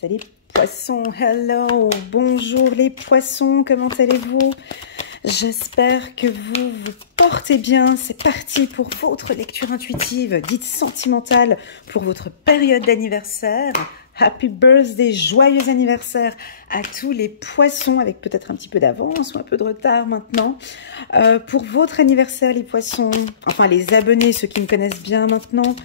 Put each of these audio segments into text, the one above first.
C'est les poissons. Hello, bonjour les poissons, comment allez-vous? J'espère que vous vous portez bien. C'est parti pour votre lecture intuitive, dite sentimentale, pour votre période d'anniversaire. Happy birthday, joyeux anniversaire à tous les poissons, avec peut-être un petit peu d'avance ou un peu de retard maintenant. Pour votre anniversaire, les poissons, enfin les abonnés, ceux qui me connaissent bien maintenant,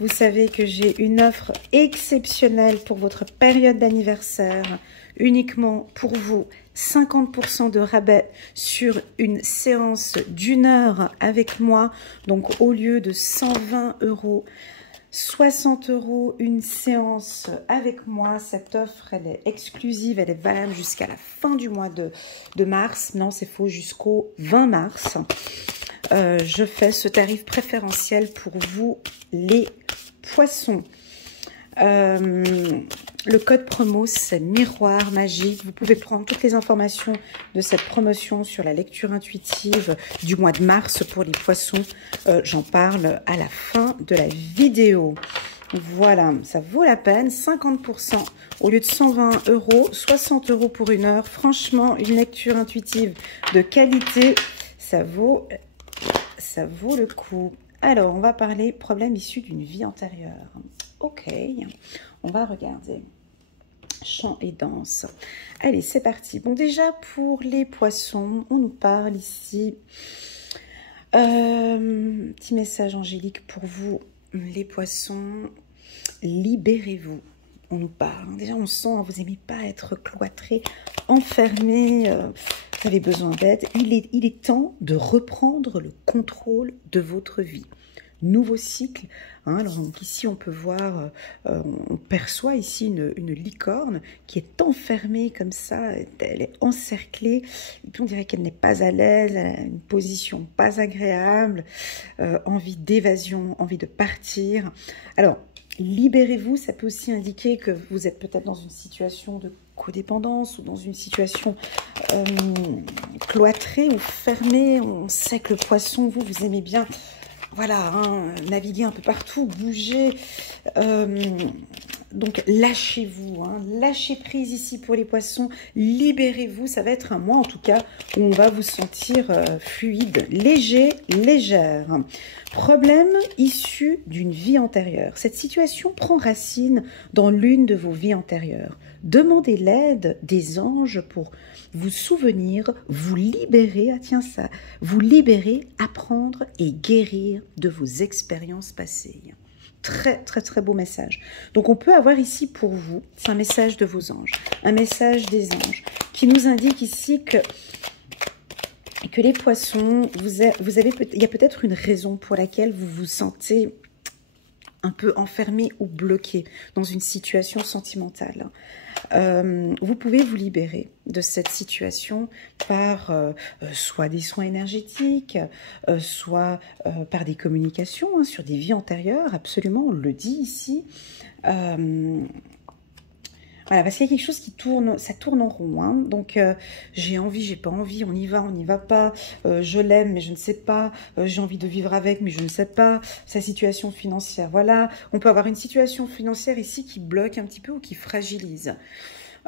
vous savez que j'ai une offre exceptionnelle pour votre période d'anniversaire, uniquement pour vous. 50% de rabais sur une séance d'1 heure avec moi, donc au lieu de 120 €, 60 € une séance avec moi. Cette offre, elle est exclusive, elle est valable jusqu'à la fin du mois de mars. Non, c'est faux, jusqu'au 20 mars. Je fais ce tarif préférentiel pour vous, les poissons. Le code promo, c'est miroir magique. Vous pouvez prendre toutes les informations de cette promotion sur la lecture intuitive du mois de mars pour les poissons. J'en parle à la fin de la vidéo. Voilà, ça vaut la peine. 50% au lieu de 120 €, 60 € pour 1 heure. Franchement, une lecture intuitive de qualité, ça vaut le coup. Alors, on va parler problème issu d'une vie antérieure. Ok, on va regarder. Chant et danse. Allez, c'est parti. Bon, déjà, pour les poissons, on nous parle ici. Petit message angélique pour vous, les poissons. Libérez-vous. On nous parle. Déjà, on sent, vous n'aimez pas être cloîtré, enfermé. Vous avez besoin d'aide. Il est temps de reprendre le contrôle de votre vie. Nouveau cycle. Hein, alors donc ici, on peut voir, on perçoit ici une licorne qui est enfermée comme ça, elle est encerclée, et puis on dirait qu'elle n'est pas à l'aise, elle a une position pas agréable, envie d'évasion, envie de partir. Alors, libérez-vous, ça peut aussi indiquer que vous êtes peut-être dans une situation de codépendance ou dans une situation cloîtrée ou fermée. On sait que le poisson, vous aimez bien... Voilà, hein, naviguer un peu partout, bouger. Donc, lâchez-vous, hein, lâchez prise ici pour les poissons. Libérez-vous, ça va être un mois en tout cas où on va vous sentir fluide, léger, légère. Problème issu d'une vie antérieure. Cette situation prend racine dans l'une de vos vies antérieures. Demandez l'aide des anges pour vous souvenir, vous libérer, ah tiens ça, vous libérer, apprendre et guérir de vos expériences passées. Très, très, très beau message. Donc, on peut avoir ici pour vous, c'est un message de vos anges, un message des anges qui nous indique ici que les poissons, il y a peut-être une raison pour laquelle vous vous sentez un peu enfermé ou bloqué dans une situation sentimentale. Vous pouvez vous libérer de cette situation par soit des soins énergétiques, soit par des communications hein, sur des vies antérieures, absolument, on le dit ici. Voilà, parce qu'il y a quelque chose qui tourne, ça tourne en rond. Hein. Donc, j'ai envie, j'ai pas envie, on y va pas. Je l'aime, mais je ne sais pas. J'ai envie de vivre avec, mais je ne sais pas. Sa situation financière, voilà. On peut avoir une situation financière ici qui bloque un petit peu ou qui fragilise.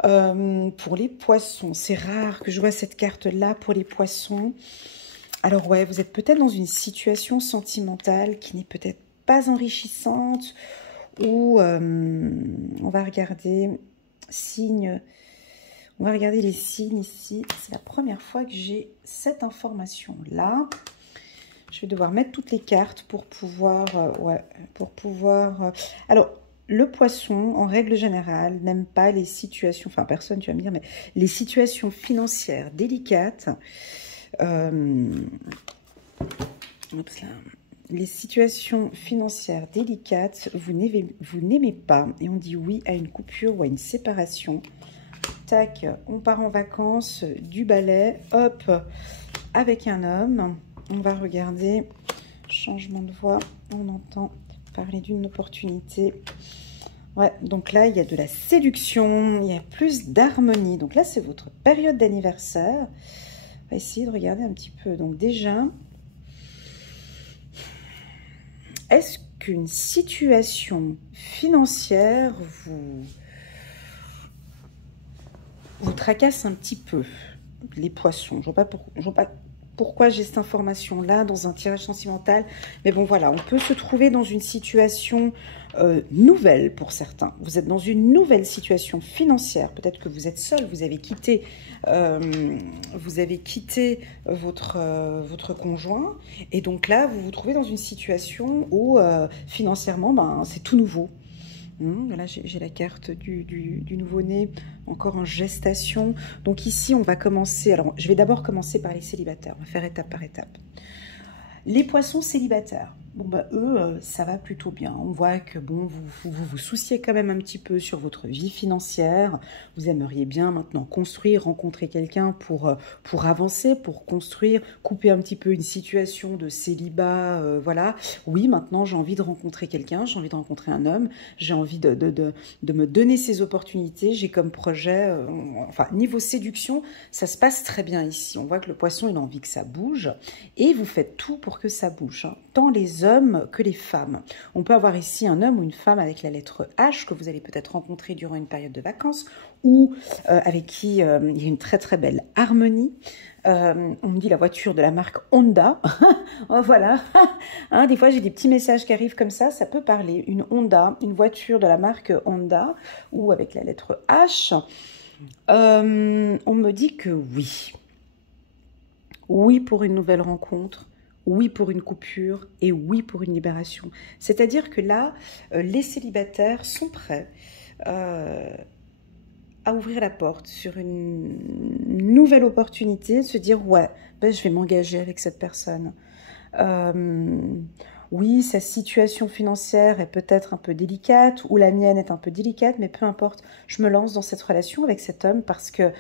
Pour les poissons, c'est rare que je vois cette carte-là pour les poissons. Alors, ouais, vous êtes peut-être dans une situation sentimentale qui n'est peut-être pas enrichissante ou on va regarder... signes. On va regarder les signes ici. C'est la première fois que j'ai cette information-là. Je vais devoir mettre toutes les cartes pour pouvoir... Alors, le poisson, en règle générale, n'aime pas les situations... Enfin, personne, tu vas me dire, mais les situations financières délicates... Les situations financières délicates, vous n'aimez pas. Et on dit oui à une coupure ou à une séparation. Tac, on part en vacances, du balai, hop, avec un homme. On va regarder, changement de voix, on entend parler d'une opportunité. Ouais, donc là, il y a de la séduction, il y a plus d'harmonie. Donc là, c'est votre période d'anniversaire. On va essayer de regarder un petit peu. Donc déjà... Est-ce qu'une situation financière vous tracasse un petit peu, les poissons. Je vois pas pourquoi j'ai cette information-là dans un tirage sentimental. Mais bon, voilà, on peut se trouver dans une situation nouvelle pour certains. Vous êtes dans une nouvelle situation financière. Peut-être que vous êtes seul, vous avez quitté votre conjoint. Et donc là, vous vous trouvez dans une situation où financièrement, ben, c'est tout nouveau. Là, j'ai la carte du nouveau-né, encore en gestation. Donc ici, on va commencer... Alors, je vais d'abord commencer par les célibataires. On va faire étape par étape. Les poissons célibataires. Bon, bah, eux, ça va plutôt bien. On voit que, bon, vous souciez quand même un petit peu sur votre vie financière. Vous aimeriez bien maintenant construire, rencontrer quelqu'un pour avancer, pour construire, couper un petit peu une situation de célibat, voilà. Oui, maintenant, j'ai envie de rencontrer quelqu'un, j'ai envie de rencontrer un homme, j'ai envie de me donner ces opportunités. J'ai comme projet, enfin, niveau séduction, ça se passe très bien ici. On voit que le poisson, il a envie que ça bouge. Et vous faites tout pour que ça bouge, hein. Tant les hommes que les femmes. On peut avoir ici un homme ou une femme avec la lettre H que vous allez peut-être rencontrer durant une période de vacances ou avec qui il y a une très très belle harmonie. On me dit la voiture de la marque Honda. Oh, voilà. Hein, des fois, j'ai des petits messages qui arrivent comme ça peut parler. Une Honda, une voiture de la marque Honda ou avec la lettre H. On me dit que oui. Oui pour une nouvelle rencontre. Oui pour une coupure et oui pour une libération. C'est-à-dire que là, les célibataires sont prêts à ouvrir la porte sur une nouvelle opportunité, de se dire « ouais, ben, je vais m'engager avec cette personne ». Oui, sa situation financière est peut-être un peu délicate ou la mienne est un peu délicate, mais peu importe, je me lance dans cette relation avec cet homme parce que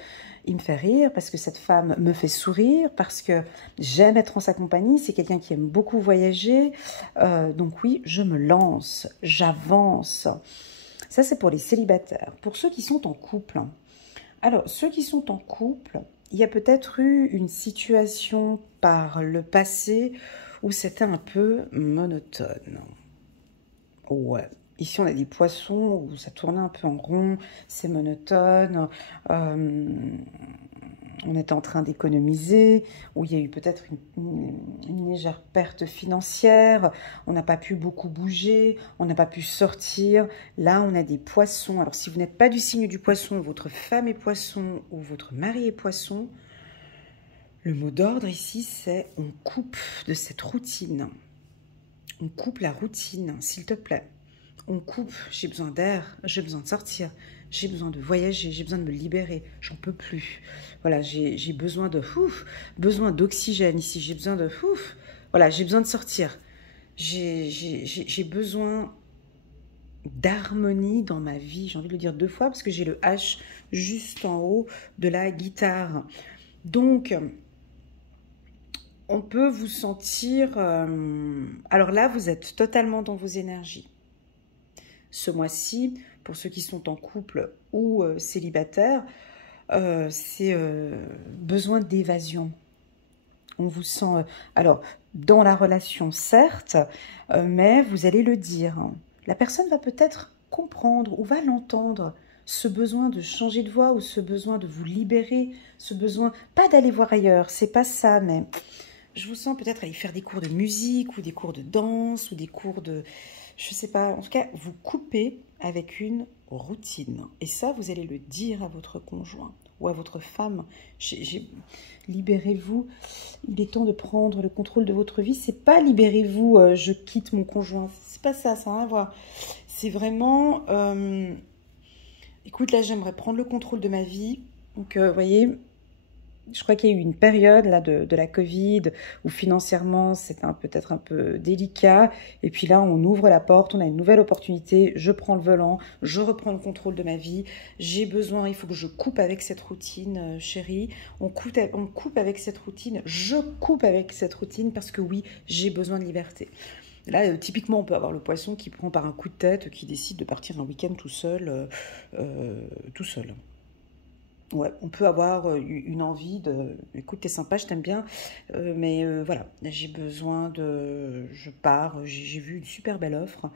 il me fait rire, parce que cette femme me fait sourire, parce que j'aime être en sa compagnie, c'est quelqu'un qui aime beaucoup voyager. Donc oui, je me lance, j'avance. Ça, c'est pour les célibataires. Pour ceux qui sont en couple, alors ceux qui sont en couple, il y a peut-être eu une situation par le passé où c'était un peu monotone. Ouais. Ici, on a des poissons où ça tournait un peu en rond, c'est monotone. On était en train d'économiser, où il y a eu peut-être une légère perte financière. On n'a pas pu beaucoup bouger, on n'a pas pu sortir. Là, on a des poissons. Alors, si vous n'êtes pas du signe du poisson, votre femme est poisson ou votre mari est poisson, le mot d'ordre ici, c'est on coupe de cette routine. On coupe la routine, s'il te plaît. On coupe, j'ai besoin d'air, j'ai besoin de sortir, j'ai besoin de voyager, j'ai besoin de me libérer, j'en peux plus. Voilà, j'ai besoin besoin d'oxygène ici, j'ai besoin voilà, j'ai besoin de sortir. J'ai besoin d'harmonie dans ma vie, j'ai envie de le dire 2 fois parce que j'ai le H juste en haut de la guitare. Donc, on peut vous sentir... alors là, vous êtes totalement dans vos énergies. Ce mois-ci, pour ceux qui sont en couple ou célibataires, c'est besoin d'évasion. On vous sent... alors, dans la relation, certes, mais vous allez le dire. La personne va peut-être comprendre ou va l'entendre, ce besoin de changer de voie ou ce besoin de vous libérer, ce besoin, pas d'aller voir ailleurs, c'est pas ça, mais je vous sens peut-être aller faire des cours de musique ou des cours de danse ou des cours de... je sais pas, en tout cas, vous coupez avec une routine. Et ça, vous allez le dire à votre conjoint ou à votre femme. Libérez-vous, il est temps de prendre le contrôle de votre vie. C'est pas libérez-vous, je quitte mon conjoint. C'est pas ça, ça n'a rien à voir. C'est vraiment, écoute, là, j'aimerais prendre le contrôle de ma vie. Donc, vous voyez... je crois qu'il y a eu une période là de la Covid où financièrement c'était peut-être un peu délicat. Et puis là, on ouvre la porte, on a une nouvelle opportunité. Je prends le volant, je reprends le contrôle de ma vie. J'ai besoin, il faut que je coupe avec cette routine, chérie. On coupe avec cette routine. Je coupe avec cette routine parce que oui, j'ai besoin de liberté. Là, typiquement, on peut avoir le poisson qui prend par un coup de tête, qui décide de partir un week-end tout seul. Ouais, on peut avoir une envie de... écoute, t'es sympa, je t'aime bien, mais voilà, j'ai besoin de... je pars, j'ai vu une super belle offre.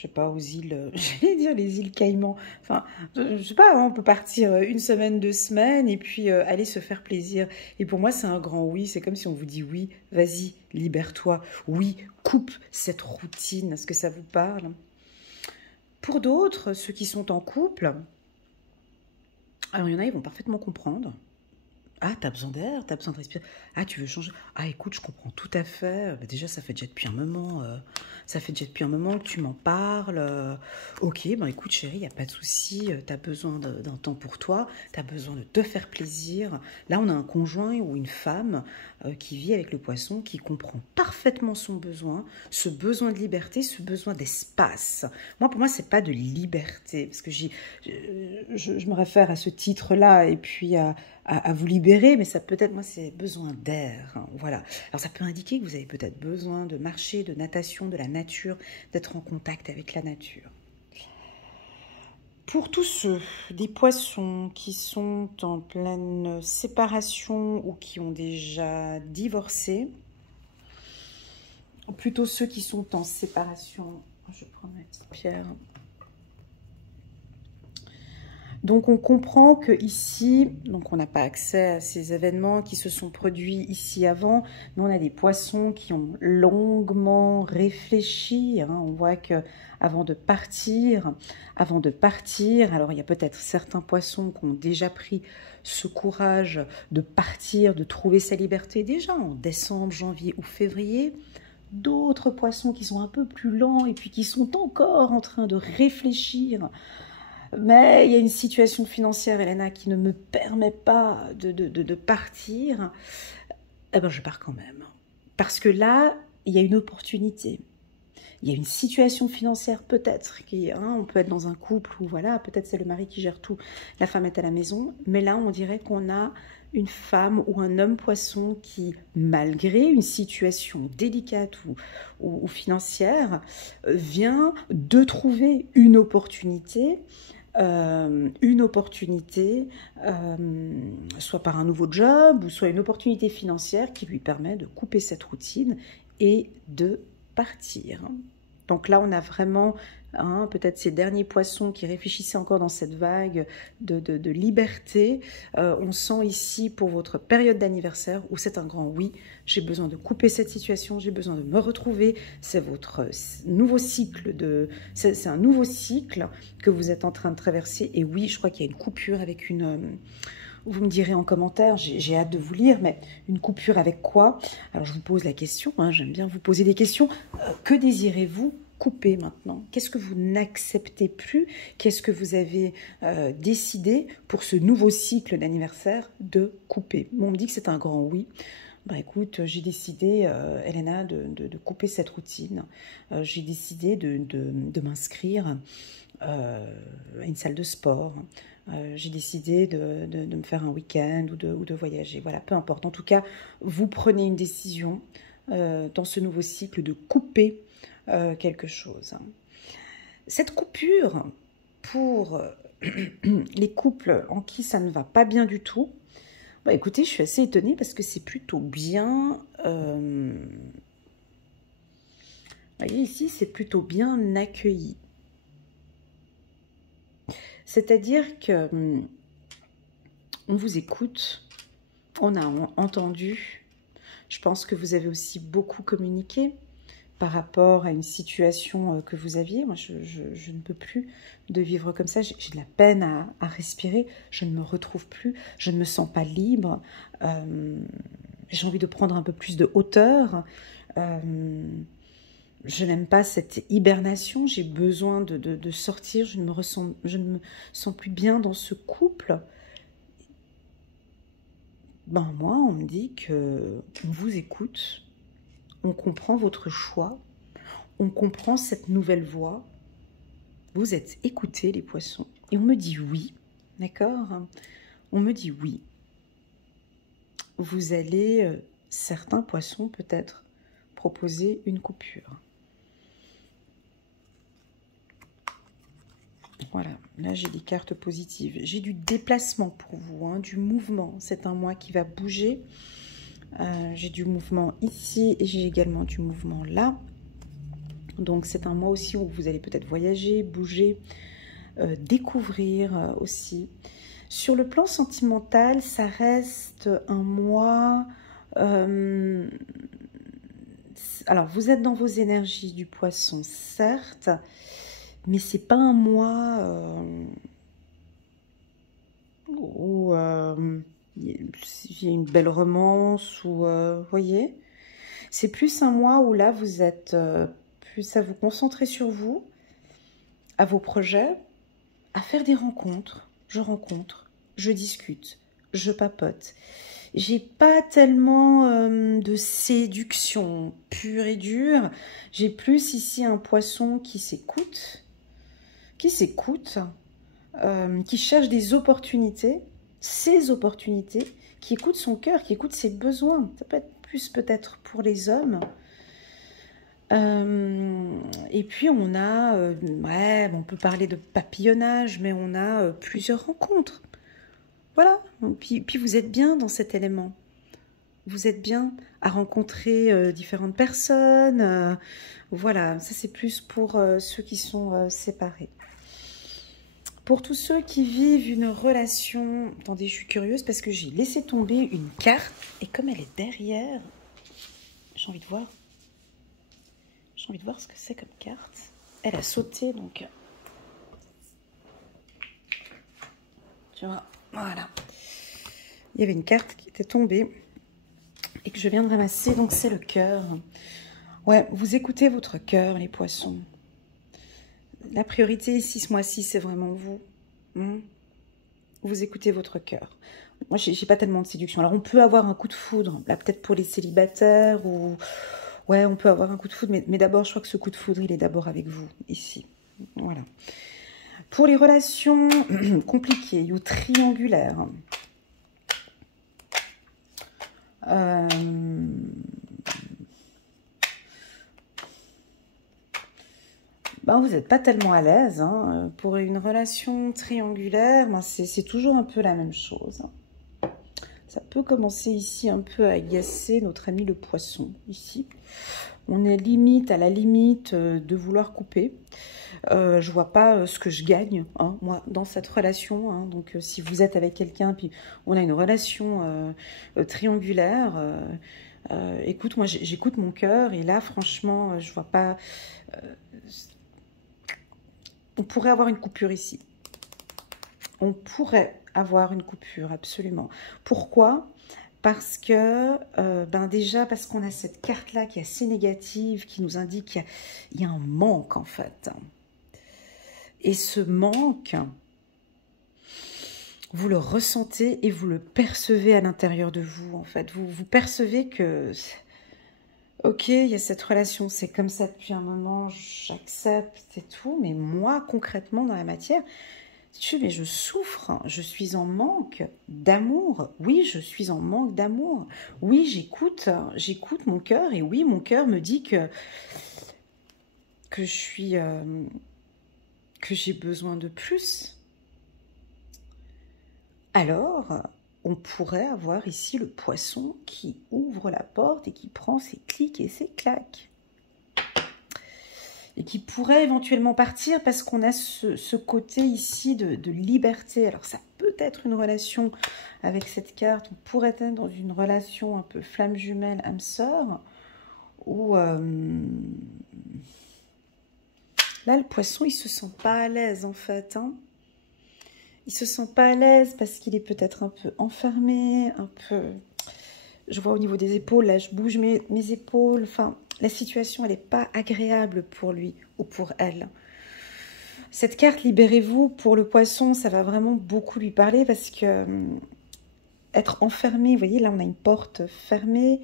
je sais pas, aux îles, j'allais dire les îles Caïmans. Enfin, je sais pas, hein, on peut partir une semaine, 2 semaines et puis aller se faire plaisir. Et pour moi, c'est un grand oui. C'est comme si on vous dit oui, vas-y, libère-toi. Oui, coupe cette routine. Est-ce que ça vous parle? Pour d'autres, ceux qui sont en couple, alors il y en a, ils vont parfaitement comprendre. Ah, t'as besoin d'air, t'as besoin de respirer. Ah, tu veux changer. Ah, écoute, je comprends tout à fait. Bah, déjà, ça fait déjà depuis un moment. Ça fait déjà depuis un moment que tu m'en parles. Ok, ben écoute, chérie, il n'y a pas de souci. T'as besoin d'un temps pour toi. T'as besoin de te faire plaisir. Là, on a un conjoint ou une femme qui vit avec le poisson, qui comprend parfaitement son besoin, ce besoin de liberté, ce besoin d'espace. Moi, pour moi, c'est pas de liberté, parce que je me réfère à ce titre-là et puis à vous libérer, mais ça peut-être, moi, c'est besoin d'air, hein, voilà. Alors, ça peut indiquer que vous avez peut-être besoin de marcher, de natation, de la nature, d'être en contact avec la nature. Pour tous ceux, des poissons qui sont en pleine séparation ou qui ont déjà divorcé, plutôt ceux qui sont en séparation, je prends ma petite pierre. Donc on comprend que ici, donc on n'a pas accès à ces événements qui se sont produits ici avant, mais on a des poissons qui ont longuement réfléchi. Hein. On voit que avant de partir, alors il y a peut-être certains poissons qui ont déjà pris ce courage de partir, de trouver sa liberté déjà en décembre, janvier ou février. D'autres poissons qui sont un peu plus lents et puis qui sont encore en train de réfléchir. Mais il y a une situation financière, Elena, qui ne me permet pas de partir. Eh ben, je pars quand même. Parce que là, il y a une opportunité. Il y a une situation financière peut-être, on peut être dans un couple où voilà, peut-être c'est le mari qui gère tout, la femme est à la maison, mais là on dirait qu'on a une femme ou un homme poisson qui, malgré une situation délicate ou financière, vient de trouver une opportunité, soit par un nouveau job ou soit une opportunité financière qui lui permet de couper cette routine et de partir. Donc là, on a vraiment peut-être ces derniers poissons qui réfléchissaient encore dans cette vague de liberté. On sent ici pour votre période d'anniversaire où c'est un grand oui, j'ai besoin de couper cette situation, j'ai besoin de me retrouver. C'est votre nouveau cycle, c'est un nouveau cycle que vous êtes en train de traverser. Et oui, je crois qu'il y a une coupure avec une... Vous me direz en commentaire, j'ai hâte de vous lire, mais une coupure avec quoi? Alors je vous pose la question, j'aime bien vous poser des questions. Que désirez-vous couper maintenant? Qu'est-ce que vous n'acceptez plus? Qu'est-ce que vous avez décidé pour ce nouveau cycle d'anniversaire de couper? Bon, on me dit que c'est un grand oui. Bah écoute, j'ai décidé, Elena, de couper cette routine. J'ai décidé de m'inscrire à une salle de sport. J'ai décidé de me faire un week-end ou de voyager. Voilà, peu importe. En tout cas, vous prenez une décision dans ce nouveau cycle de couper quelque chose. Cette coupure, pour les couples en qui ça ne va pas bien du tout, bah écoutez, je suis assez étonnée parce que c'est plutôt bien... vous voyez ici, c'est plutôt bien accueilli. C'est-à-dire que on vous écoute, on a entendu. Je pense que vous avez aussi beaucoup communiqué par rapport à une situation que vous aviez. Moi, je ne peux plus de vivre comme ça. J'ai de la peine à respirer. Je ne me retrouve plus. Je ne me sens pas libre. J'ai envie de prendre un peu plus de hauteur. Je n'aime pas cette hibernation, j'ai besoin de sortir, je ne me sens plus bien dans ce couple. Ben moi, on me dit qu'on vous écoute, on comprend votre choix, on comprend cette nouvelle voie. Vous êtes écoutés, les poissons, et on me dit oui, d'accord? On me dit oui. Vous allez, certains poissons peut-être, proposer une coupure. Voilà, là j'ai des cartes positives. J'ai du déplacement pour vous, du mouvement. C'est un mois qui va bouger. J'ai du mouvement ici et j'ai également du mouvement là. Donc c'est un mois aussi où vous allez peut-être voyager, bouger, découvrir aussi. Sur le plan sentimental, ça reste un mois... alors, vous êtes dans vos énergies du poisson, certes, mais c'est pas un mois où il y a une belle romance, ou vous voyez, c'est plus un mois où là, vous êtes plus à vous concentrer sur vous, à vos projets, à faire des rencontres. Je discute, je papote. J'ai pas tellement de séduction pure et dure. J'ai plus ici un poisson qui s'écoute, qui cherche des opportunités, ses opportunités, qui écoute son cœur, qui écoute ses besoins. Ça peut être plus peut-être pour les hommes. Et puis on a, ouais, on peut parler de papillonnage, mais on a plusieurs rencontres. Voilà, puis vous êtes bien dans cet élément. Vous êtes bien à rencontrer différentes personnes. Voilà, ça c'est plus pour ceux qui sont séparés. Pour tous ceux qui vivent une relation... Attendez, je suis curieuse parce que j'ai laissé tomber une carte. Et comme elle est derrière, j'ai envie de voir. J'ai envie de voir ce que c'est comme carte. Elle a sauté, donc... Tu vois, voilà. Il y avait une carte qui était tombée et que je viens de ramasser, donc c'est le cœur. Ouais, vous écoutez votre cœur, les poissons. La priorité ici, ce mois-ci, c'est vraiment vous. Vous écoutez votre cœur. Moi, j'ai pas tellement de séduction. Alors, on peut avoir un coup de foudre, là, peut-être pour les célibataires, ou... Ouais, on peut avoir un coup de foudre, mais d'abord, je crois que ce coup de foudre, il est d'abord avec vous, ici. Voilà. Pour les relations compliquées ou triangulaires, ben, vous n'êtes pas tellement à l'aise. Hein. Pour une relation triangulaire, ben, c'est toujours un peu la même chose. Ça peut commencer ici un peu à agacer notre ami le poisson, ici. On est limite à la limite de vouloir couper. Je vois pas ce que je gagne, hein, moi, dans cette relation. Hein. Donc, si vous êtes avec quelqu'un, puis on a une relation triangulaire, écoute, moi, j'écoute mon cœur, et là, franchement, je vois pas... on pourrait avoir une coupure ici. On pourrait avoir une coupure, absolument. Pourquoi ? Parce que, ben déjà, parce qu'on a cette carte-là qui est assez négative, qui nous indique qu'il y a un manque, en fait. Et ce manque, vous le ressentez et vous le percevez à l'intérieur de vous, en fait. Vous percevez que, ok, il y a cette relation, c'est comme ça depuis un moment, j'accepte et tout, mais moi, concrètement, dans la matière... mais je souffre, je suis en manque d'amour. Oui, je suis en manque d'amour. Oui, j'écoute mon cœur, et oui, mon cœur me dit que je suis, que j'ai besoin de plus. Alors, on pourrait avoir ici le poisson qui ouvre la porte et qui prend ses clics et ses claques. Et qui pourrait éventuellement partir parce qu'on a ce côté ici de liberté. Alors ça peut être une relation avec cette carte, on pourrait être dans une relation un peu flamme jumelle, âme sœur, où là le poisson il se sent pas à l'aise en fait. Hein. Il se sent pas à l'aise parce qu'il est peut-être un peu enfermé, un peu... Je vois au niveau des épaules, là je bouge mes épaules, enfin... La situation, elle n'est pas agréable pour lui ou pour elle. Cette carte, libérez-vous, pour le poisson, ça va vraiment beaucoup lui parler parce que être enfermé, vous voyez, là, on a une porte fermée.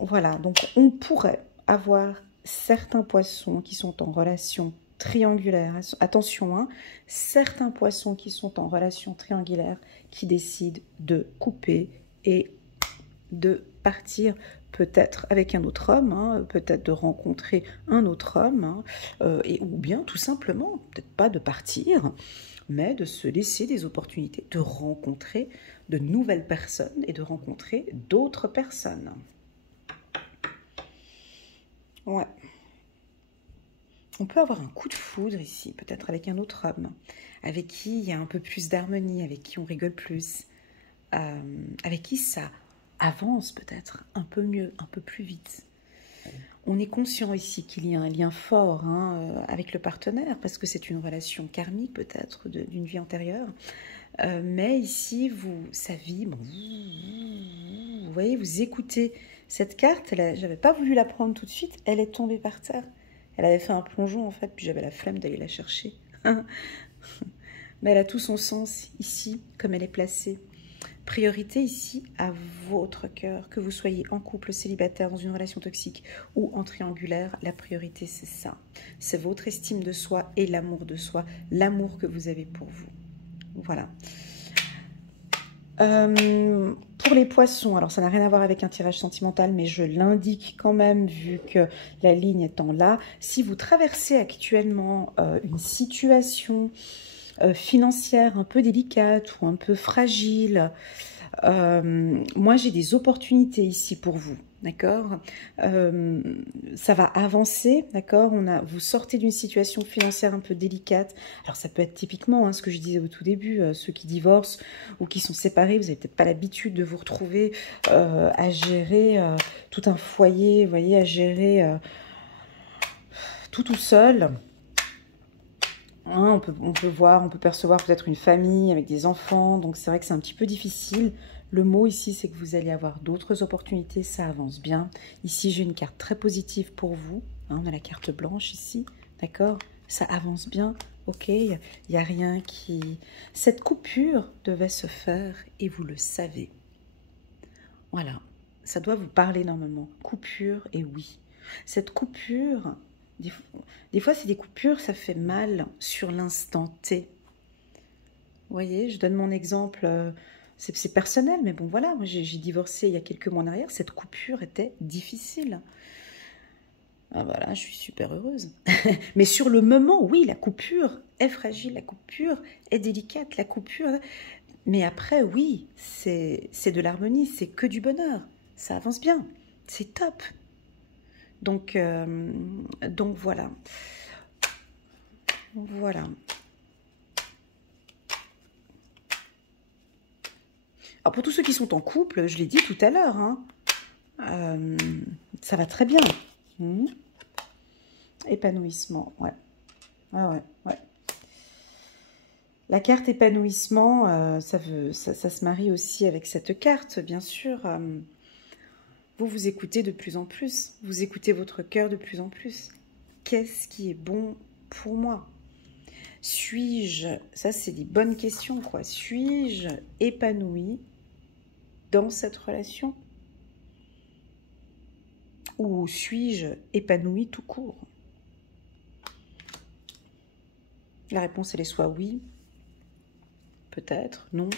Voilà, donc on pourrait avoir certains poissons qui sont en relation triangulaire. Attention, hein, certains poissons qui sont en relation triangulaire qui décident de couper et de partir peut-être avec un autre homme, hein, peut-être de rencontrer un autre homme, hein, ou bien tout simplement, peut-être pas de partir, mais de se laisser des opportunités, de rencontrer de nouvelles personnes et de rencontrer d'autres personnes. Ouais. On peut avoir un coup de foudre ici, peut-être avec un autre homme, avec qui il y a un peu plus d'harmonie, avec qui on rigole plus, avec qui ça avance peut-être un peu mieux, un peu plus vite. On est conscient ici qu'il y a un lien fort avec le partenaire, parce que c'est une relation karmique peut-être d'une vie antérieure. Mais ici, ça vibre. Vous voyez, vous écoutez cette carte. J'avais pas voulu la prendre tout de suite. Elle est tombée par terre. Elle avait fait un plongeon en fait, puis j'avais la flemme d'aller la chercher. Mais elle a tout son sens ici, comme elle est placée. Priorité ici à votre cœur, que vous soyez en couple, célibataire, dans une relation toxique ou en triangulaire, la priorité c'est ça. C'est votre estime de soi et l'amour de soi, l'amour que vous avez pour vous. Voilà. Pour les poissons, alors ça n'a rien à voir avec un tirage sentimental, mais je l'indique quand même vu que la ligne étant là. Si vous traversez actuellement une situation financière un peu délicate ou un peu fragile, moi j'ai des opportunités ici pour vous, d'accord. Ça va avancer, d'accord. Vous sortez d'une situation financière un peu délicate. Alors ça peut être typiquement ce que je disais au tout début, ceux qui divorcent ou qui sont séparés, vous n'avez peut-être pas l'habitude de vous retrouver à gérer tout un foyer, vous voyez, à gérer tout seul. On peut percevoir peut-être une famille avec des enfants, donc c'est vrai que c'est un petit peu difficile. Le mot ici, c'est que vous allez avoir d'autres opportunités, ça avance bien. Ici, j'ai une carte très positive pour vous. On a la carte blanche ici, d'accord? Ça avance bien, ok? Il n'y a rien qui... Cette coupure devait se faire et vous le savez. Voilà, ça doit vous parler énormément. Coupure et oui. Cette coupure... Des fois, c'est des coupures, ça fait mal sur l'instant T. Vous voyez, je donne mon exemple, c'est personnel, mais bon, voilà, moi j'ai divorcé il y a quelques mois en arrière, cette coupure était difficile. Ah, voilà, je suis super heureuse. Mais sur le moment, oui, la coupure est fragile, la coupure est délicate, la coupure... Mais après, oui, c'est de l'harmonie, c'est que du bonheur, ça avance bien, c'est top. Donc voilà. Voilà. Alors pour tous ceux qui sont en couple, je l'ai dit tout à l'heure, ça va très bien. Épanouissement, ouais. Ah ouais. La carte épanouissement, ça se marie aussi avec cette carte, bien sûr. Vous écoutez de plus en plus, vous écoutez votre cœur de plus en plus. Qu'est-ce qui est bon pour moi? Suis-je, ça c'est des bonnes questions quoi, suis-je épanoui dans cette relation? Ou suis-je épanoui tout court? La réponse elle est soit oui, peut-être, non.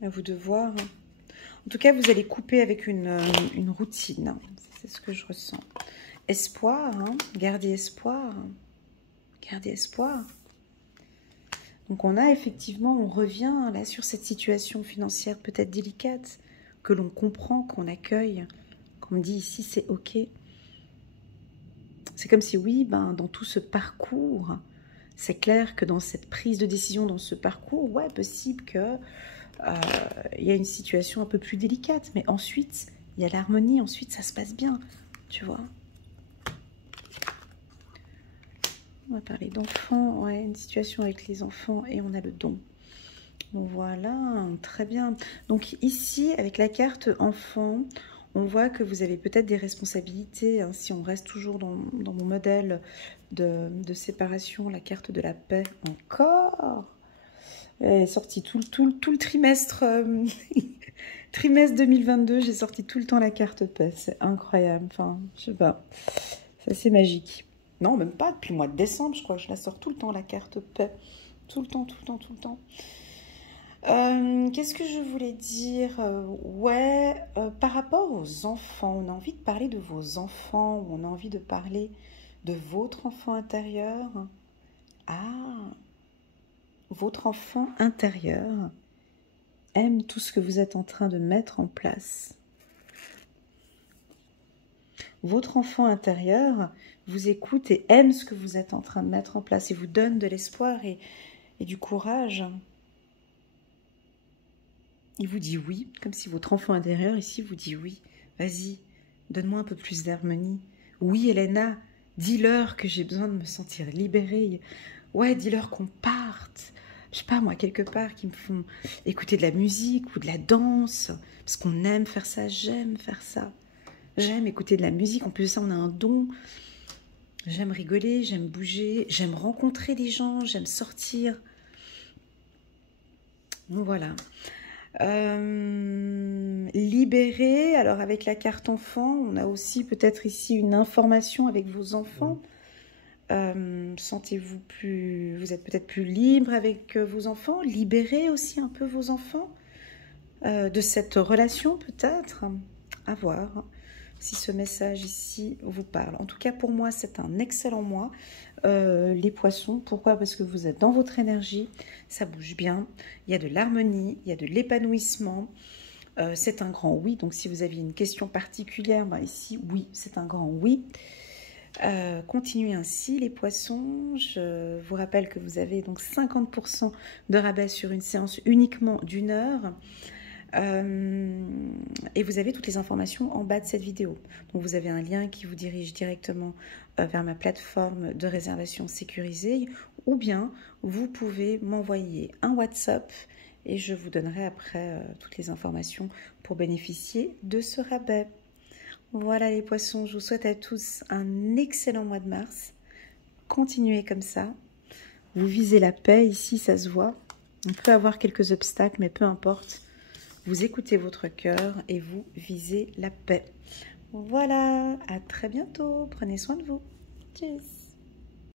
À vous de voir. En tout cas, vous allez couper avec une routine. C'est ce que je ressens. Espoir, gardez espoir. Gardez espoir. Donc on a effectivement, on revient là sur cette situation financière peut-être délicate, que l'on comprend, qu'on accueille, qu'on dit ici c'est ok. C'est comme si oui, dans tout ce parcours, c'est clair que dans cette prise de décision, dans ce parcours, ouais, possible que il y a une situation un peu plus délicate, mais ensuite, il y a l'harmonie, ensuite ça se passe bien, tu vois. On va parler d'enfants, ouais, une situation avec les enfants et on a le don. Donc voilà, très bien. Donc ici, avec la carte enfant, on voit que vous avez peut-être des responsabilités, si on reste toujours dans mon modèle de séparation, la carte de la paix, encore. Elle est sortie tout le trimestre, trimestre 2022, j'ai sorti tout le temps la carte paix, c'est incroyable, enfin, je sais pas, c'est assez magique. Non, même pas, depuis le mois de décembre, je crois que je la sors tout le temps, la carte paix, tout le temps. Qu'est-ce que je voulais dire? Par rapport aux enfants, on a envie de parler de vos enfants, on a envie de parler de votre enfant intérieur. Ah, votre enfant intérieur aime tout ce que vous êtes en train de mettre en place. votre enfant intérieur vous écoute et aime ce que vous êtes en train de mettre en place et vous donne de l'espoir et du courage. Il vous dit oui, comme si votre enfant intérieur ici vous dit oui. Vas-y, donne-moi un peu plus d'harmonie. Oui, Elena, dis-leur que j'ai besoin de me sentir libérée. Ouais, dis-leur qu'on parte. Je sais pas, moi, quelque part, qui me font écouter de la musique ou de la danse. Parce qu'on aime faire ça, j'aime faire ça. J'aime écouter de la musique. En plus de ça, on a un don. J'aime rigoler, j'aime bouger, j'aime rencontrer des gens, j'aime sortir. Donc voilà. Libérer, alors avec la carte enfant, on a aussi peut-être ici une information avec vos enfants. Sentez-vous plus, vous êtes peut-être plus libre avec vos enfants. Libérez aussi un peu vos enfants de cette relation peut-être. À voir si ce message ici vous parle. En tout cas pour moi c'est un excellent mois. Les poissons, pourquoi? Parce que vous êtes dans votre énergie, ça bouge bien, il y a de l'harmonie, il y a de l'épanouissement, c'est un grand oui. Donc si vous aviez une question particulière, ben ici oui, c'est un grand oui. Continuez ainsi les poissons. Je vous rappelle que vous avez donc 50% de rabais sur une séance uniquement d'1 heure. Et vous avez toutes les informations en bas de cette vidéo. Donc vous avez un lien qui vous dirige directement vers ma plateforme de réservation sécurisée, ou bien vous pouvez m'envoyer un WhatsApp et je vous donnerai après toutes les informations pour bénéficier de ce rabais. Voilà les poissons, je vous souhaite à tous un excellent mois de mars. Continuez comme ça. Vous visez la paix, ici ça se voit. On peut avoir quelques obstacles, mais peu importe. Vous écoutez votre cœur et vous visez la paix. Voilà, à très bientôt. Prenez soin de vous. Tchuss.